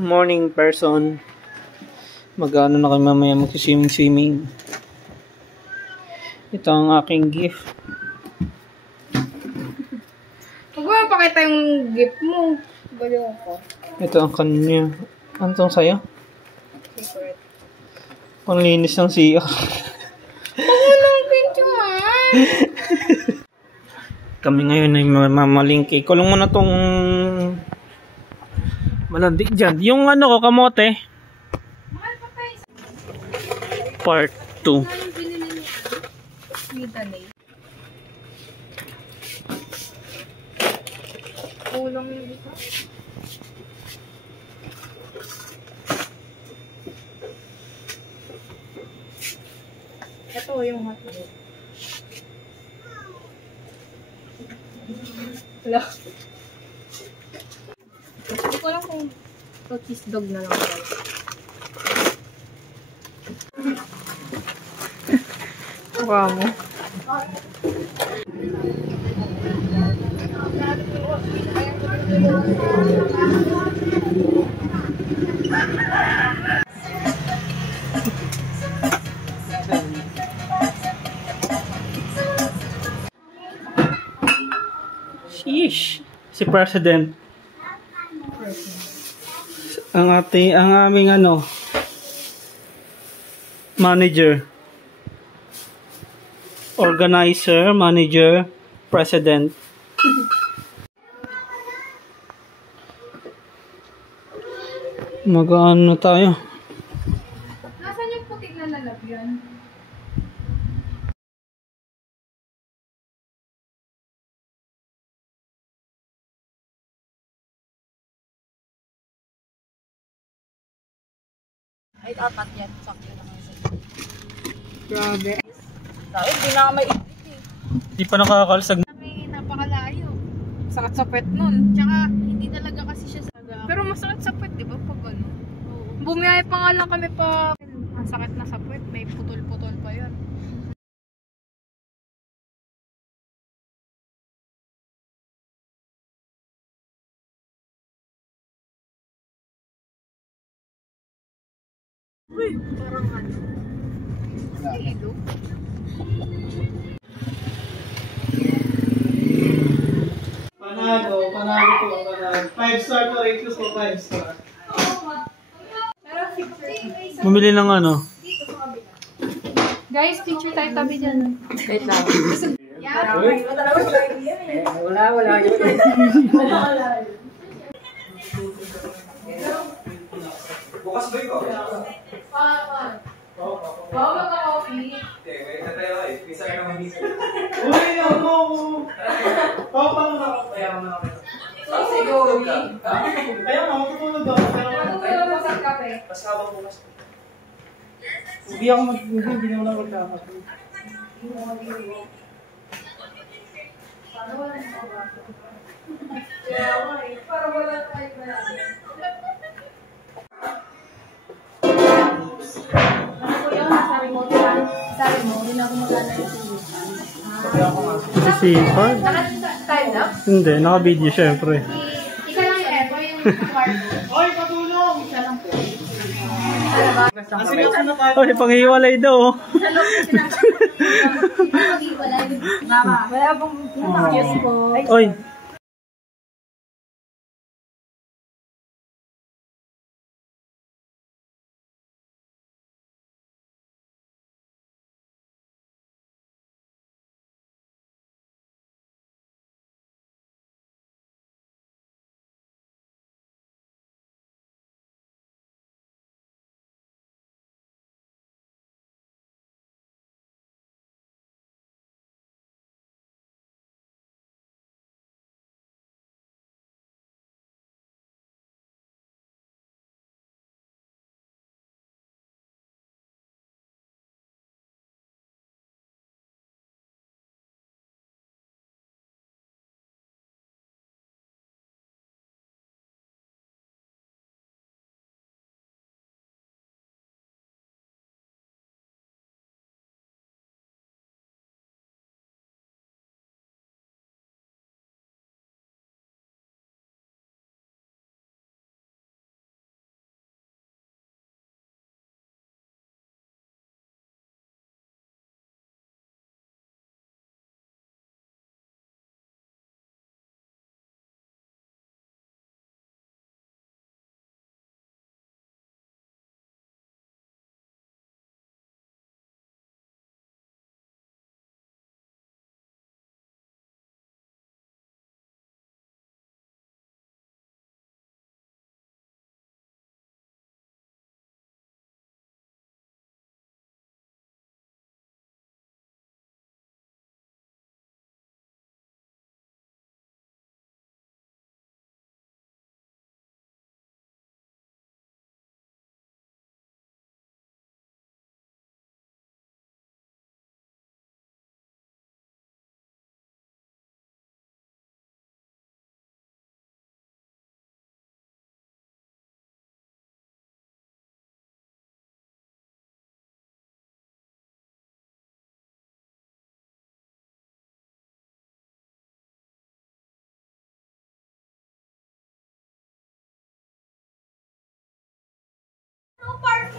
Morning person. Mag-ano na kayo mamaya mag-swimming. Ito ang aking gift. Huwag mo pakita yung gift mo. Baliw ako. Ito ang kanya. Ano tong sayo? Secret. Panglinis ng siya. Walang picture. Kami ngayon ay mamalingki. Kulong mo na tong malandi dyan. Yung ano ko, kamote. Part 2. Kulong yung dito. Ito yung hotdog. Wala. Hindi ko alam kung ito cheese dog na lang tayo. Wow mo. Sheesh. Si President. Ang aming manager. Organizer, manager, president. Mag-ano tayo? Nasaan yung putik na lalagyan? Ay, apat yan. Sakto na kayo sa grabe. Ay, hindi na nga may Di pa nakakakalsag. napakalayo. Sakit sa puwet nun. Tsaka, hindi talaga kasi siya sa pero masakit sa puwet, di ba? Pag ano? Bumiyay pa nga lang kami pa. Ang sakit na sa puwet. May putol-putol pa yun. Uy, parang ano? Ilog. Panalo po, panalo. 5 star po, rate ko 5 star. Bumili ng ano? Guys, picture tayo tabi dyan. Wait lang. Wala yun. Bukas ba ito? Wow, magka-coffee. Isa ka naman dito. Uy, ano? Papa na ako. Kaya mo na ako. Si Joey. Kaya nga, matutulog ako. Matutulog mo sa kape. Mas habang bukas. Hindi ako hindi na wala magkakapag. Paano wala nang kabato? Kaya nga eh. Para wala tayo ba natin? Ano ko yun? Sa remote lang. Sa remote, hindi na ako magana yung sulutan. Sisipag? Naka-time na? Hindi, naka-video syempre. Isa lang yung Evo, yung kwarto. Oy, patulong! Isa lang po. Oy, panghiwalay daw. Mama, wala pong yes po. Oy,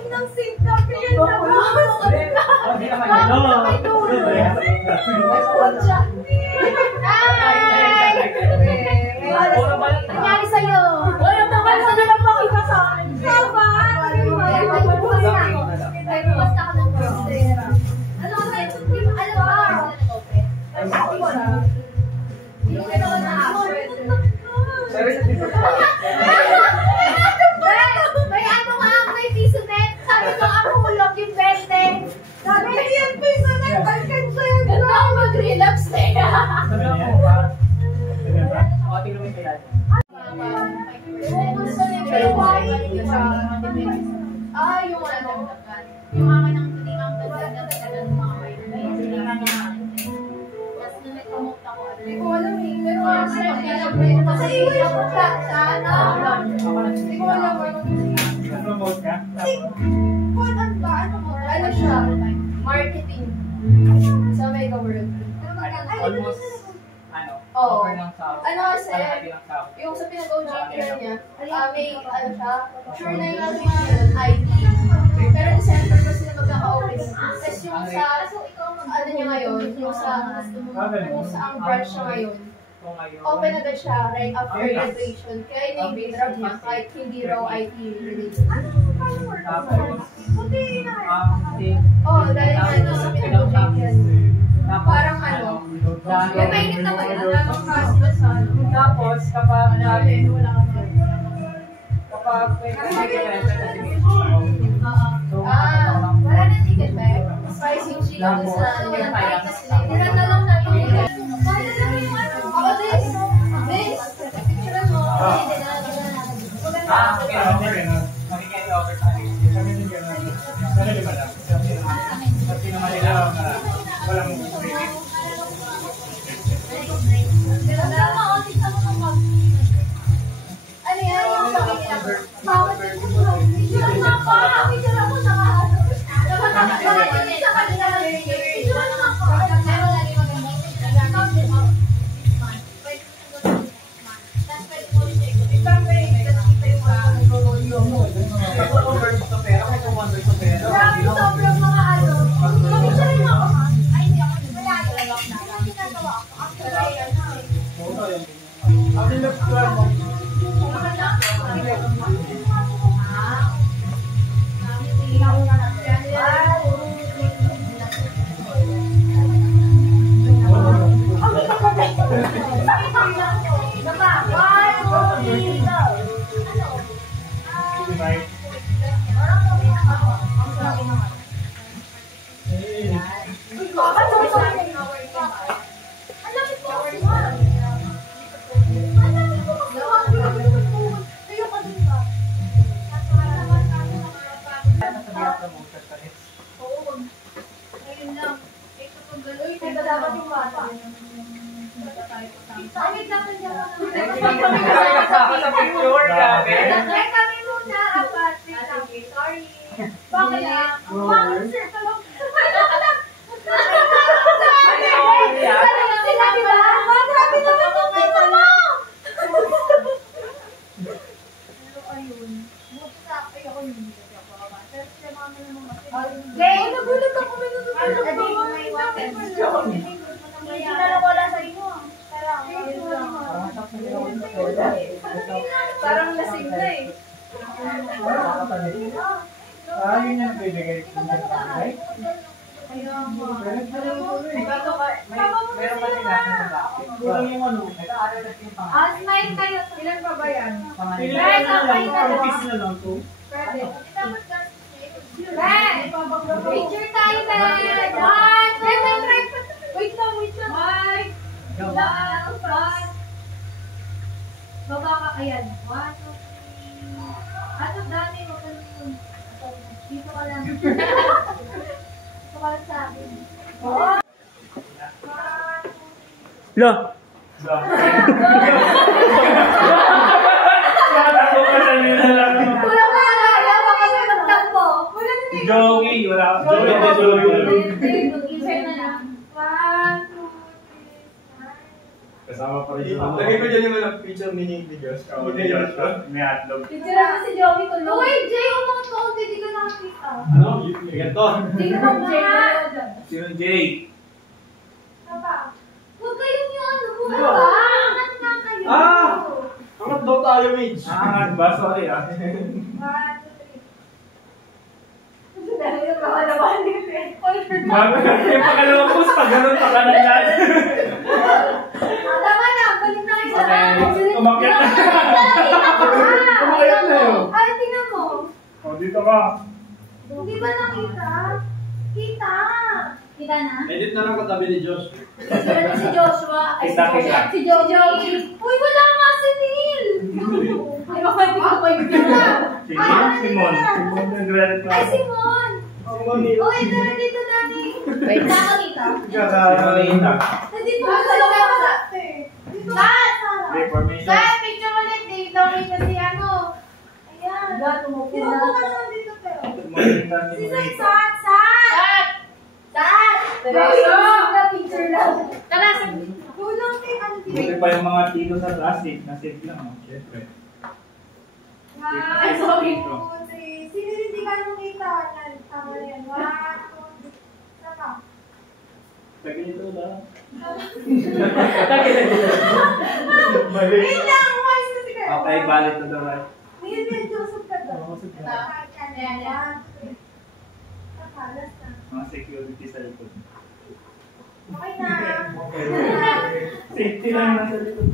ng sink kami yun na ba? Hindi naman yun. Nangyari sa'yo? Wala mo ba? Sana lang pakita sa akin. Saba? Basta ka ng pera. Ano ba? Alam ba? Ate ko na. Hindi ko na na-afford. May ano nga, may piso net. Sabi ko, ang hulog yung 20. Sabi ko, yung piso net. Alkan sa'yo. Ganda ako mag-relapse na yan. Yung ano, yung akin ang tulingang dagdag ng mga tapos na may promote ako. Hindi ko alam eh. Pero kasi yung product sana. Hindi ko alam. Promote ka? Ano siya? Marketing. Sa Mega World. Almost, ano, Oo. cover ng South. Ano kasi, Kalahati ng South. yung sa pinag-OJ care niya, may ano siya, sure na yung ID. Pero December pa sila magkaka-opening. Tapos yung sa, ano niya ngayon, yung sa ang branch niya ngayon, Kung ngayon, open agad siya right after graduation. Kaya yun yung drop niya, kahit hindi raw IT related. tapos, Oo, dahil ano sa pinag-OJ care. Parang ano, may mainit na ba yan? Anong kaso ba sa ano? Tapos, kapag natin, Wala ka ba? kapag may kasi Wala na ticket bag. Spicy chicken sa Tira na lang namin. Kaya na lang yung ano. Ako this. Picture mo. okay. Magiging over sa akin. Kasi naman nila, walang rating. Ano yan? Yung sabi nila. Bawat picture mo pa. Picture ako sa sobrang mga ano. Picture mo ako. Ay, hindi ako. Wala. Wala ginagawa ako. After kami muna, apat. Sorry. Bakit lang? Bakit sir? Sila, di ba? Grabe naman yung pito mo! Jay, nagulat ako may natutunan ko. Hindi na lang wala sa inyo. Parang lasing na eh. Yun yung bibigay ko sa kanay. Meron ba sila sa bakit? Kulang yung ano. Nag-aaral na yung pangalan. Smile kayo. Ilan pa ba yan? Pilihan na lang. Pag-kiss na lang to. Pwede. Ben! Picture tayo, Ben! One! Ben! Wait lang. Bye! Bye! Baba ka, ayan. 1, 2, 3. At ang dami, wag ka nun. Dito ka lang. Dito ka lang sa akin. Lo! Kulang na ayaw, baka may magtampo. Joey, wala. Joey. Isa na lang. 1, 2, 3. Kasama pa Lagay ko dyan yung mga picture ni Josh. Ni Joshua, may hotdog. Picture ako si Joey ko. Uy, Jay, umang to. Hindi ka nakakita. Ano? Ganito. Hindi ka Jay. Sino Jay? Papa, huwag kayong yung ano po ba? Angat nga kayo. Angat daw tayo, Mitch. Angat ba? Sorry ah. 1, 2, 3. Dahil yung kakalabahan ni Fred. Bago na yung pangalawang post, pag ganun pa ka na yan. Tama na, balik tayo sa Umakyat na. Umakyat na yun. Ay, tingnan mo. O, dito ka. Hindi ba nakita? Kita. Kita na? Edit na lang katabi ni Josh. Meron si Joshua. Ay, Kita, kita. Si Joey. Uy, wala nga si Neil. Ay, makapit ko pa yun. Simon nagre-reklamo. Ay, Simon. Uy, tara dito, Dani. Wait. Saan ka dito? Kakalita. Nandito ka sa loob. Saan? Reformation. Saan? Picture ulit. Dito kita si ano. Ayan. Dito ka naman dito, pero. Si Saan? Saan? Picture lang. Tara, kulang kay ano dito. Buti pa yung mga tito sa plastic. Na-save lang. Siyempre. Ay, sorry. 2, 3. Sino hindi ka nung kita? Tama na yan. 1, 2, 3. Saka. Tagilito lang. Wait lang, umayos kasi kayo. Okay, balik na daw. Neil, Joseph ka daw. Ayan. Saka, last na. Mga security sa likod. Okay na. Safety lang nasa likod.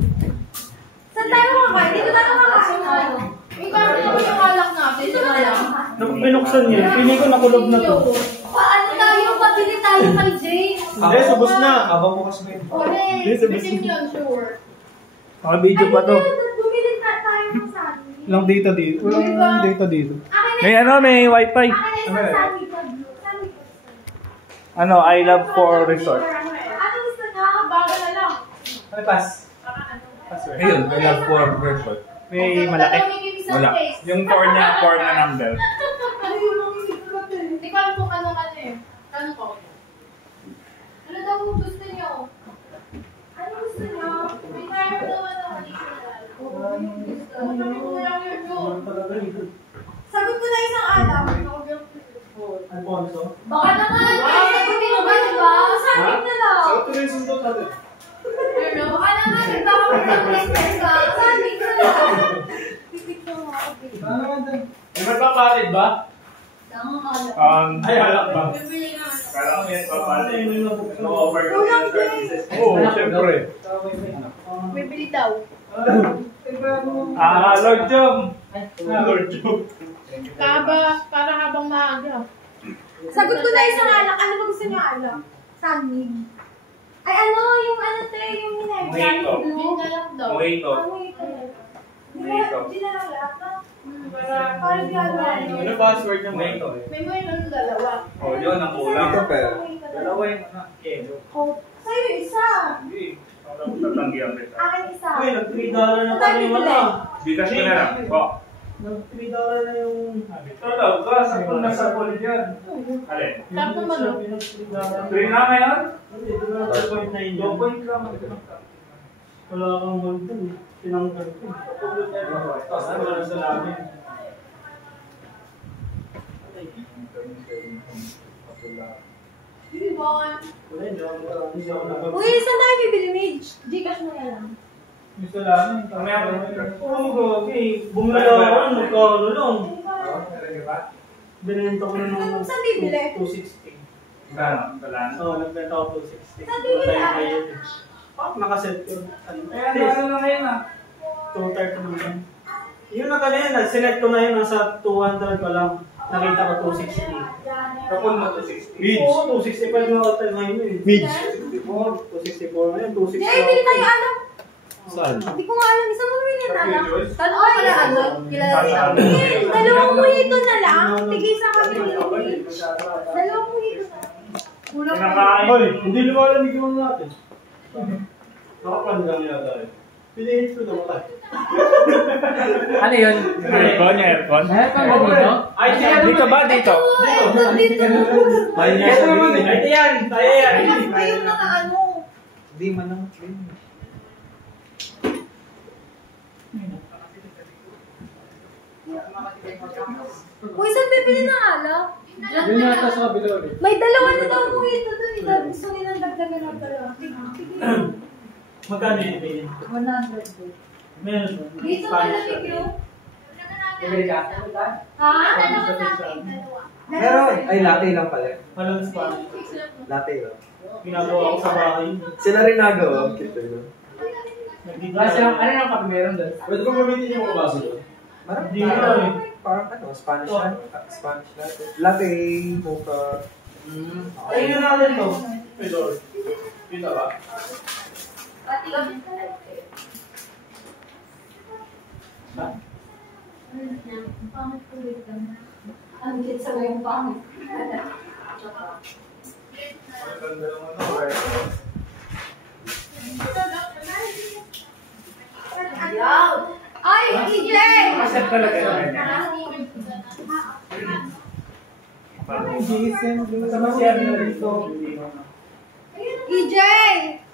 Saan tayo makakain? Dito tayo makakain. Ikaw yung alak natin. Dito na tayo. Nung binuksan yun, pili ko nakulog na to. Paano tayo? Pabili tayo kay Jay. Hindi, subos na. Habang bukas ba yun? Correct. Bitin yun, sure. Naka-video pa to. Bumili tayo ng sandwich. Walang data dito. Walang data dito. Akin na May ano, may wifi. Akin na isang sandwich na blue. Sandwich na blue. Ano, I love for resort. Ano gusto niya? Bago na lang. Ano pass? Ayun, I love for resort. May malaki. Wala. Yung core na number. Ano yung mga isip Hindi ko alam kung ano eh. Ano ko? Ano daw gusto niyo? Ano gusto niyo? May kaya mo daw ano additional. Sagot ko na isang alam. Alfonso? Baka naman, sagutin mo ba, diba? Sabi na lang. Sagot ko na yung sundot natin. Baka naman, nagkakaroon ka. Sabi ko lang. Titikto mo ako. May magpapalit ba? Ay, halak ba? Bibili na. Kala ko may papalit. No-over ko yung services. Oo, syempre. Bibili daw. Lord Jom. Lord Jom. Para habang maaga. Sagot ko na isang alak. Ano ba gusto niyo alak? Sandwich. Ay ano, yung ano te, yung hinagyan. Mojito. Bibili na lang daw. Mojito. Mojito. Mojito. Hindi na lang lahat na. Para di ano. Ano password niya Mojito? May mo yung dalawa. Oh, yun ang kulang. Ito pero. Dalawa yung anak. Oh, sa'yo isa. Hindi. Parang tatanggihan kita. Akin isa. Uy, nag-$3 na tayo wala. Bigas ko na lang. Nag-$3 na yung... Ito daw, sakong nasa pool yan. Alin? Tapos ano? 3 na ngayon? 2.9 lang. Wala kang multo. Tinanggal ko. Tapos ano na sa namin? Uy, saan tayo bibili, Midge? Gcash mo na lang. Gusto lang. Oo, okay. Bumala ako, magkano lang. Binenta ko na ng Saan bibili? 260. Kano? Kalan? Oo, nagbenta ako 260. Saan bibili? Nakaset yun. Ano na ngayon ah? 230 naman. Yun na kanina, select ko na yun, nasa 200 pa lang. Nakita ko 260. Kapon mo 260? Oo, 265 na hotel ngayon eh. Midge. 264 ngayon, 260. Jay, bili tayo alam. Saan? Hindi ko nga alam. Isang mo bili na lang. Paano ko pala ano? Kilala Hindi, dalawang mojito na lang. Tigay sa kami ni Midge. Dalawang mojito na lang. Kinakain. Hoy, hindi lumalamig yung natin. Nakapanggang yata eh. Pilihin ko na wala. Ano yun? Aircon, aircon. Aircon ba dito? Ay, dito ba? Dito. Dito. Ay, yan. Tayo yan. Ayun na ano. Hindi man lang. Uy, saan bibili ng alak? Yun yata sa kabila ulit. May dalawa na daw po ito doon. Gusto nila dagdagan ng dalawa. Magkano yung bilhin? 100 po. Meron ba? Dito ka lamig yun. Bibili ka? Ha? Meron. Ay, latte lang pala. Walang Spanish. Latte lang. Ginagawa ko sa bahay. Sila rin nagawa. Kito yun. Kasi ano yung kape meron doon? Pwede ko gamitin yung mga baso doon? Hindi nga eh. Parang ano, Spanish yan. Spanish latte. Latte, mocha. Ay, yun natin to. Pedor. Dito ba? Ang kit sa yung pangit. Ay, EJ! Masarap talaga yun. Sama siya na dito. EJ!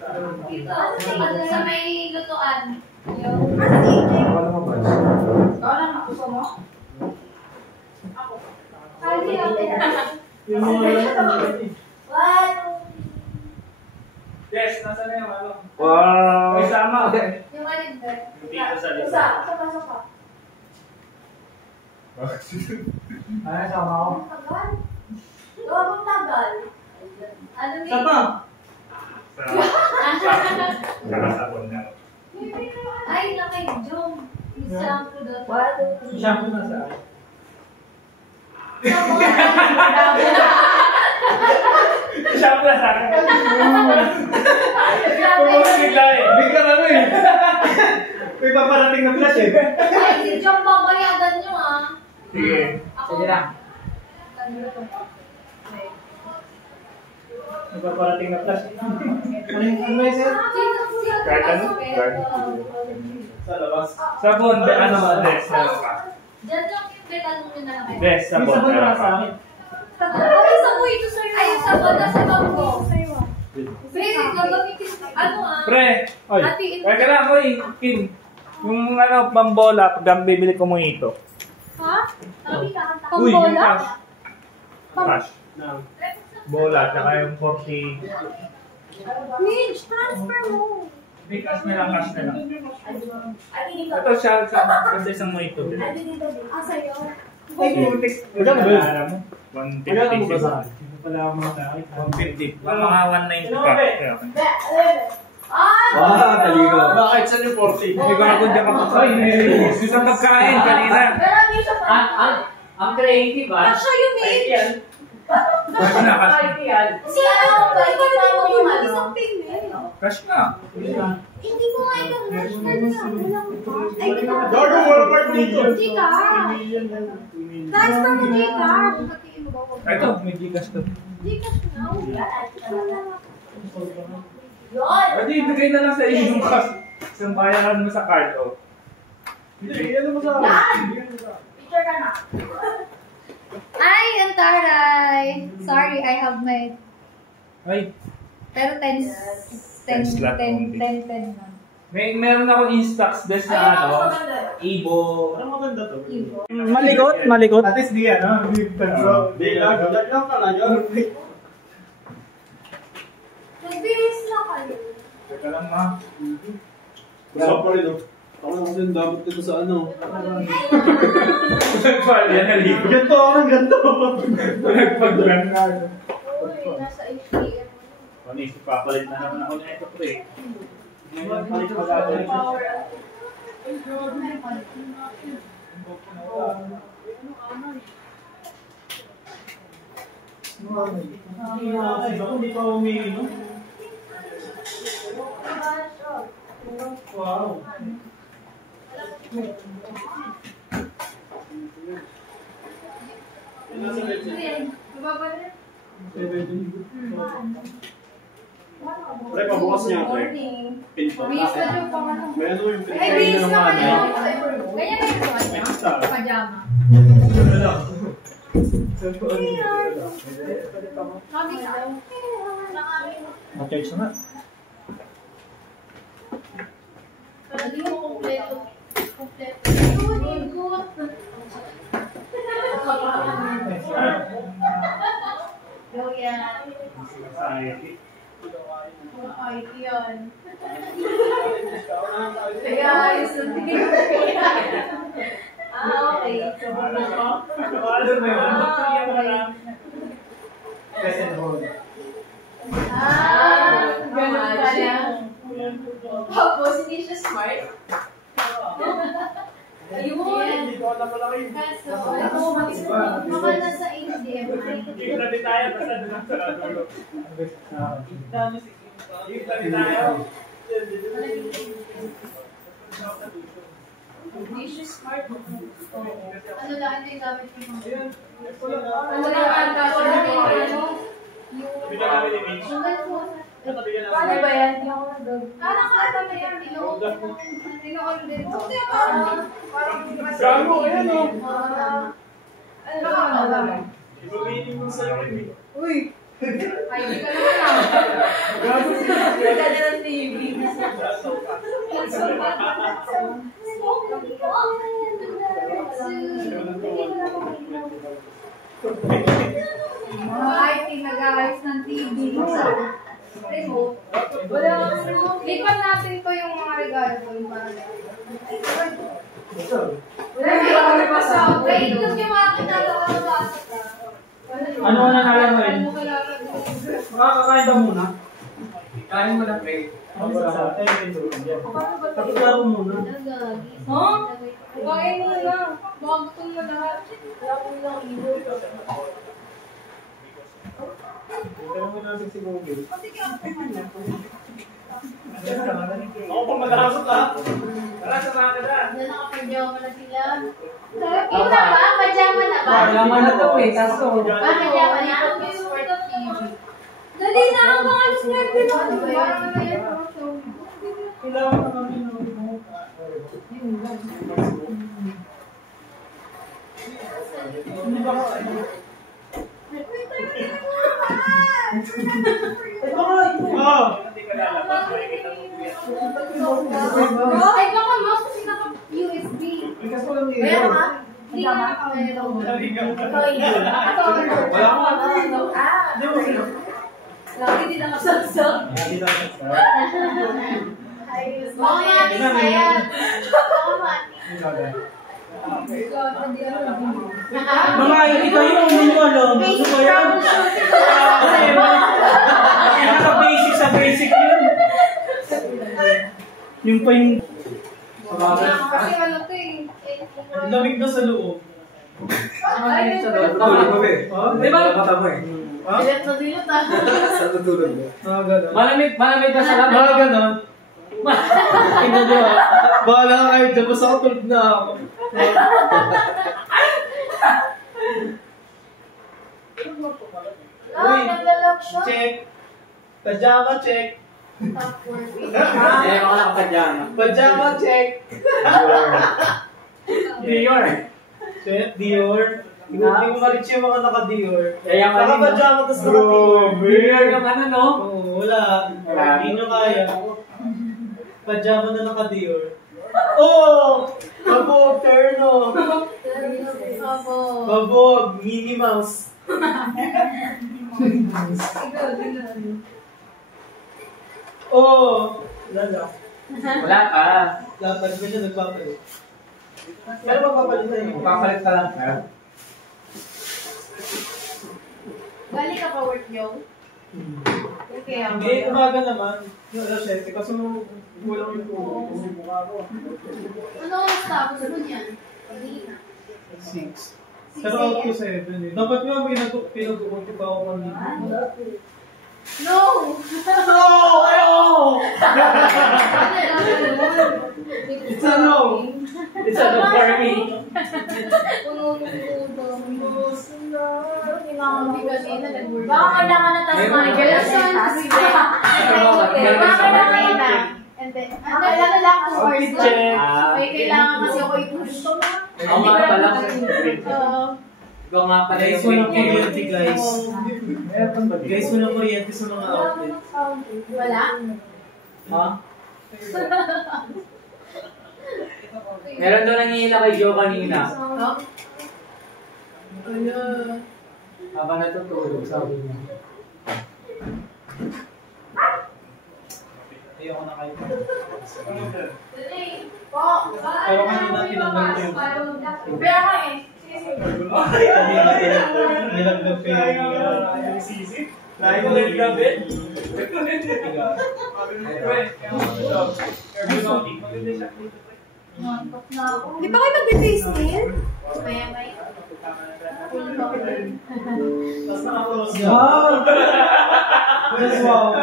Ano sa may lutuan? Wala mo ba? Yung mga alam. What? Yes, nasa na yung ano? Wow! May sama. Yung alin ba? Dito sa likod. Saka. Ano sama ako? Tagal? Huwag tagal. Ano ni? Sapa. Ay, nakay Jom. Shampoo daw. What? Shampoo na sa akin. Shampoo na sa akin. Bigla eh. Bigla na eh. May paparating na flash eh. Ay, si Jom, babayagan nyo ah. Sige. Sige lang. May paparating na flash. Ano yung sir? Kahit ano? Sa labas. Sabon, ano ba? Des. Diyan lang yung betan mo na lang. Des, sabon. Sabon na sa akin. Ay, sabon ito sa'yo. Ay, sabon na sa bangko. Pre, gagamitin. Ano ah? Pre, oy. Hatiin mo. Kaya ka lang, oy. Kim. Yung ano, pambola, pag bibili ko mo ito. Ha? Uy, yung Pambola? cash. Cash. Bola, tsaka yung 40. Mitch, transfer mo. May cash na lang, cash na lang. Ito siya, kasi isang mo ito. Ah, sa'yo. Ay, putik. Magkano ba? Alam mo? 150. Magkano ba sa akin? Wala akong mga sa akin. 150. Mga 190 pa. Ah! Wow, talino. Bakit? Saan yung 40? May gago dyan ka pa. Isang magkain kanina. Pero hindi siya pa. Ang creative ah. Kasha yun eh. Cash na, cash na. Kasi ano ba? Hindi pa mo yung isang payment. Cash na. Hindi mo nga ito. Cash card na. Walang cash. Ay, Gago, wala card dito. Gcash. Transfer mo Gcash. Ito, may Gcash to. Gcash na. Yun. Pwede, ibigay na lang sa iyo yung cash. Isang bayaran mo sa card, oh. Hindi, ano mo sa akin? Picture ka na. Ay, ang taray. Sorry, I have my... Ay, Pero 10 slot only. lang. meron ako in-stocks des na ano, Ibo. Ano maganda to? Ibo. Malikot. At least di ano, di tanso. Di lang talaga. Nagbihis na kayo. Teka lang ma. Gusto pa rin oh. Ako na kasi dapat dito sa ano. Yan na ligo. Ganto ako ng ganto. Nagpag-run na. Uy, nasa HDM. Panisip, papalit na naman ako na ito pre. Ngayon, palit pa natin. Hindi pa umiinom. Wow. Pre, pabukas niya pre. Morning. Pinto. Bihis na yung pangalan. May ano yung Ay, bihis na naman. kayo. Ganyan na yung suwan niya. Pajama. Sabi ka. Okay, sana. Hindi mo kompleto. Kompleto. yan. IT yan. Kaya ayos na tingin. Okay. So, ganun pala. Tapos, hindi siya smart. Ayun. Kaso, baka nasa HDMI. Hindi siya smart. Ano lang ito yung gamit ko? Ano lang ata? Paano ba yan? Hindi ako nag-dog. Parang ata na yan. Tinoon din. Parang Gago, ayan o. ano ba? Ibabinin mo sa'yo yun. Uy! Ay, hindi ka naman lang. Hindi ka ng TV. Mga IT nag-ayos ng TV. Remote. Wala kang remote. Lipat natin to yung mga regalo ko. Yung parang wait, kung yung mga kinagawa Ano na nalaman? Makakakain ka muna. Kain mo na, pre. Tapos laro muna. Ha? Kain mo na. Baka gutom mo lahat. Wala akong ilang ibo. Pero mo natin si Google. Ako pa malasot lahat. Tara, sama ka na. Na nakapajama na sila. Kita ba? Pajama na ba? Pajama na to eh, kaso. Pajama na. Sport TV. Dali na ang mga sport TV. Parang ano yan? Kailangan na kami ng Hindi ba ka Hindi ka lalabas, makikita mo yan. Ay, baka mouse kasi naka-USB. Meron ka? Hindi ka naka-meron. Lagi din nakasagsak. Baka matis na yan. Baka matis. mga ikaw yung hindi nyo alam. Ano ba yan? Naka-basic sa basic yun. Yung pa yung Kasi ano to eh. lamig na sa loob. Ay, Sa loob. Tulog mo, eh. Di ba? Mata mo eh. Dilat na dilat ah. Sa tutulog mo. Mga ganon. Malamig na sa labas. Mga ganon. Tingnan nyo ha. Bahala ka kayo dyan. Basta ako tulog na ako. Ah, naglalak siya. Check. Pajama check. Hindi ako nakapadyama. Pajama check. Dior. Check. Dior. Hindi mo ma-reach yung mga naka-Dior. Kaya nga Naka-pajama tapos naka-Dior. Dior yung ano, no? Oo, wala. Hindi nyo kaya. Pajama na naka-Dior. Oh! Babog, Terno. Babog, Minnie Mouse. Oh! Lala. Wala ka. Lapad ba siya nagpapalit? Pero magpapalitan yun. Papalit ka lang, sir. Gali ka pa work, Joe? Okay, ako. Hindi, umaga naman. Yung alas 7. Kasi kulang yung tulog. Ano ang tapos mo niyan? 6. Pero out ko 7 eh. Dapat nga pinag-ukot pa ako kanina. No! No! Ayo! It's a no! It's a no for me. Baka kailangan na tayo mga relasyon. Baka kailangan na. And then, ano lang kung first Check. may kailangan kasi ako i-push. Ako nga pala. Oo. Ikaw nga pala Guys, yung walang kuryente guys. Guys, walang kuryente sa mga outlet. Wala? Ha? Meron daw nangihila kay Joe kanina. Ano? Habang natutulog, sabi niya. Ayoko na kayo. Pero kanina tinanggal ko yun. Pero ako eh. Nilagdag ko yung Sisi. Dahil ko lang gabi. Di ba kayo magbe-face din? Wow! Yes, wow.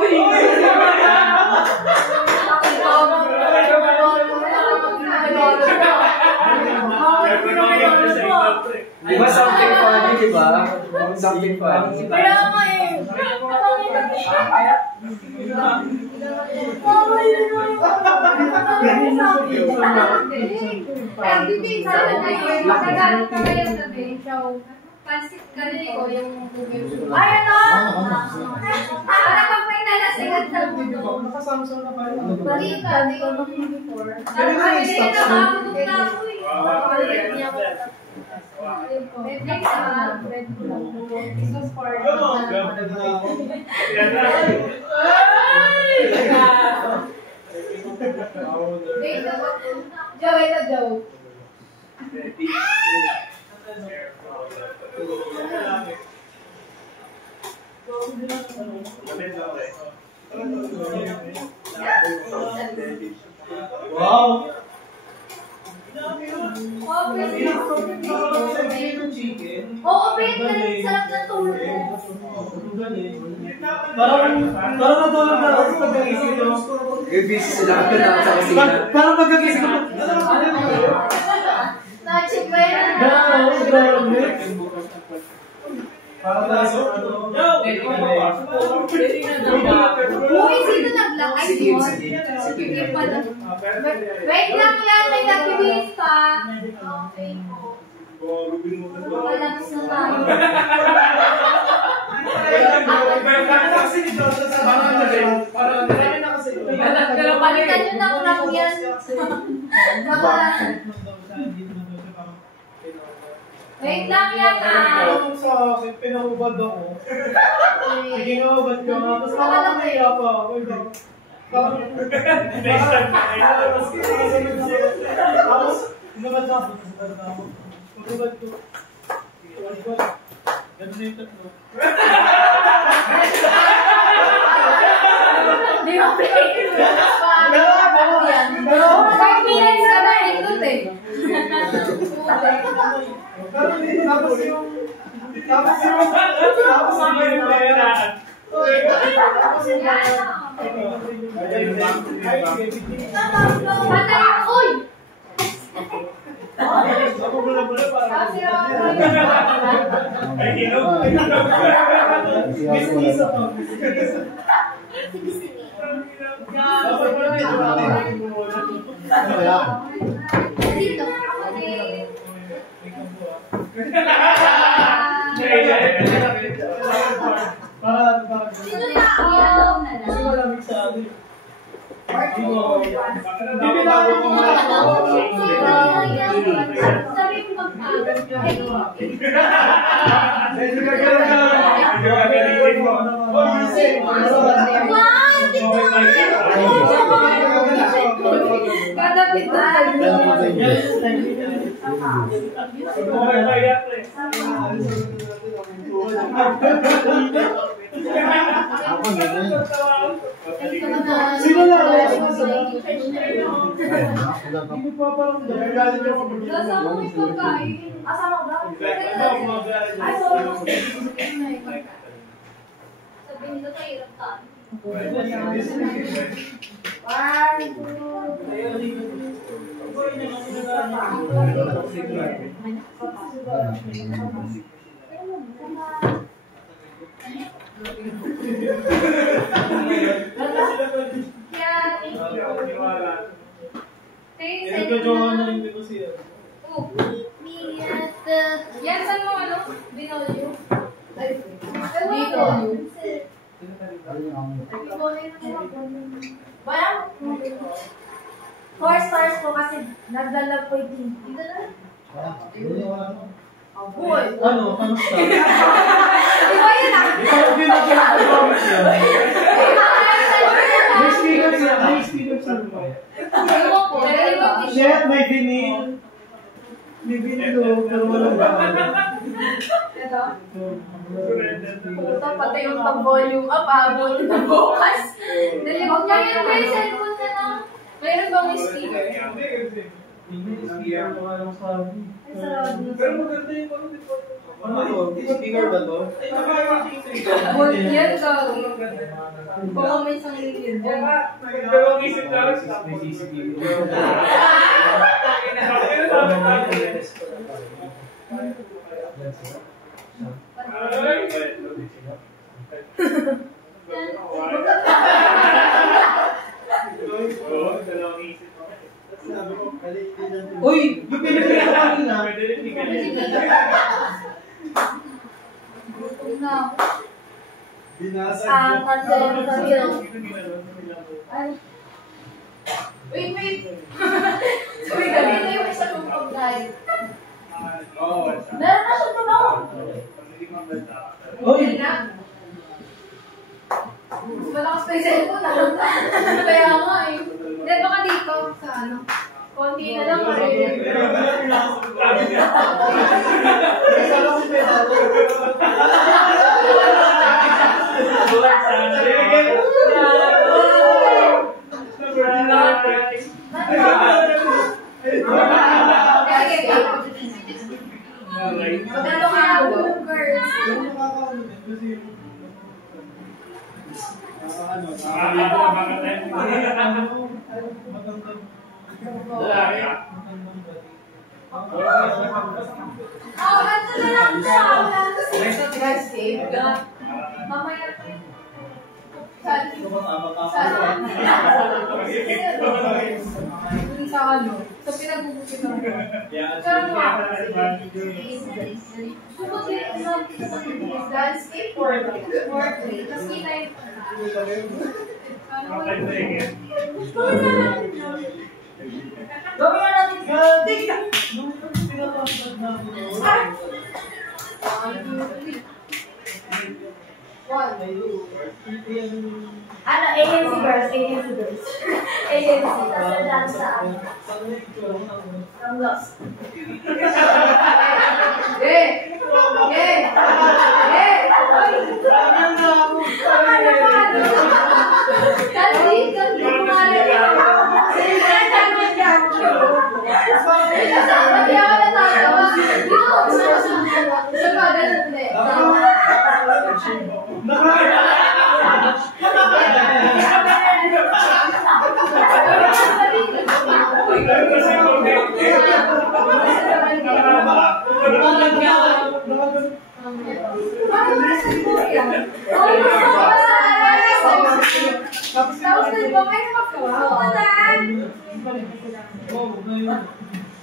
Uy! Wow! Di ba something funny, di ba? Something funny. Pero ako eh. Pansit kanili ko yung ay ano? Para pag may nalasingan sa mundo. Naka-Samsung na kayo. Balik ka, di ko nung before. Pero sa stock sa Nakakabot na ako eh. Balik niya ako. Netflix ah. This was for Joe, ito Joe. Wow! Oo, pwede. Sarap na tulog. Parang natulog na ako sa pagkagising ko. Yung busy sila sa kusina. Parang pagkagising ko. Na-check ba yan? Grabe. Parang nasa Uy, sino nag-lock? Ay, Si Kim, Simon. si Kim. Si Kim. Kim pala. Wait lang yan, may nag-release pa. Okay po. Malapis na tayo. Palitan nyo ng lang yan. Wait lang yan ah. sa akin, pinahubad ako. Sige nga, ba't ka nga? Tapos nakakamahiya pa ako. Tapos, inabad na ako. Pagubad ko. Ganun na yung tatlo. Di ba? Pero 5 minutes ka na ikot eh. Tapos yung... Patay ako, uy! Ako bula-bula para... Ay, hinog. Miss-miss ako. Dito. Sino na ako? Kasi malamig sa akin. Hindi mo ako. Sabi mo magpagod. Kadapit na. Sino na ako? Hindi pa parang nagagalit ako. Kasama mo yung pagkain. Asama ba? Ay, sabihin nito tayo hirap ka. Nagkajowa na rin dito siya. Yan, saan mo ano? Binolyo? Dito. Bayan? 4 stars po kasi nagdala po yung dito na. Ano? Kamusta? Iba yun ah. Ikaw ginagawa yan. May speaker siya. May speaker siya. Ewan ko. Shit, may vinyl. May vinyl o, pero walang bawal. Ito. Puto, pati yung pag-volume up, habol na bukas. Dali, huwag na yun, may cellphone ka na. Mayroon bang may speaker? Speaker ko nga lang sabi. Ay, sarap na. Pero maganda yung ano to? Speaker ba to? Good yan, gagawin. Baka may isang lingin dyan. Dalawang isip lang. May CCTV. Uy! Yung pinipili ko kanina. Gutom na ako. Binasag. Kandel. Ay. Wait. Sabi ka, dito yung isa kong pag-dive. Meron na siya tumaw. Uy! Malakas pa yung cellphone na. Kaya nga eh. Hindi, baka dito sa ano. Konti na lang marinig. Maganda nga ako, girls. Ano na lang siya? Mamaya pa yun. Sa ano? Sa pinag-bubukit ako. Pero mga bubukit lang sa landscape or play. Tapos kita yung gawin na natin. Ano, ANC girls. ANC, tapos dance sa ano. From Lost.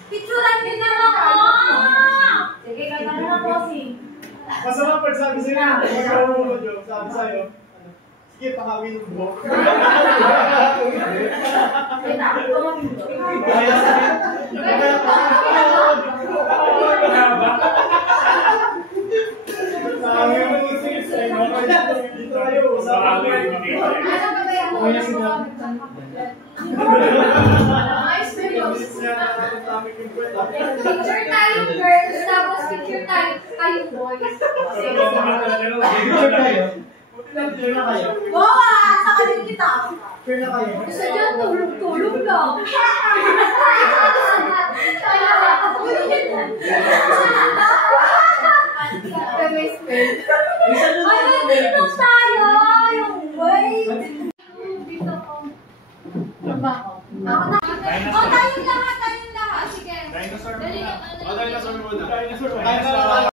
Picturean din naman ako! Sige, kaya na na po si. Masama pag sabi sa'yo, sabi sa'yo, sige, pakawin mo. Kita, tumawin mo. Sabi mo, sige, sa'yo, dito tayo, usapan mo. Ano ba kaya mo? Nice videos. Picture tayo, girls. Tapos picture tayo, boys. Picture tayo. Picture na kayo. Wow! Saka din kita. Picture na kayo. Gusto dyan, tulog lang. Ay, dito tayo! Yung wait! Dito ko. Ako na.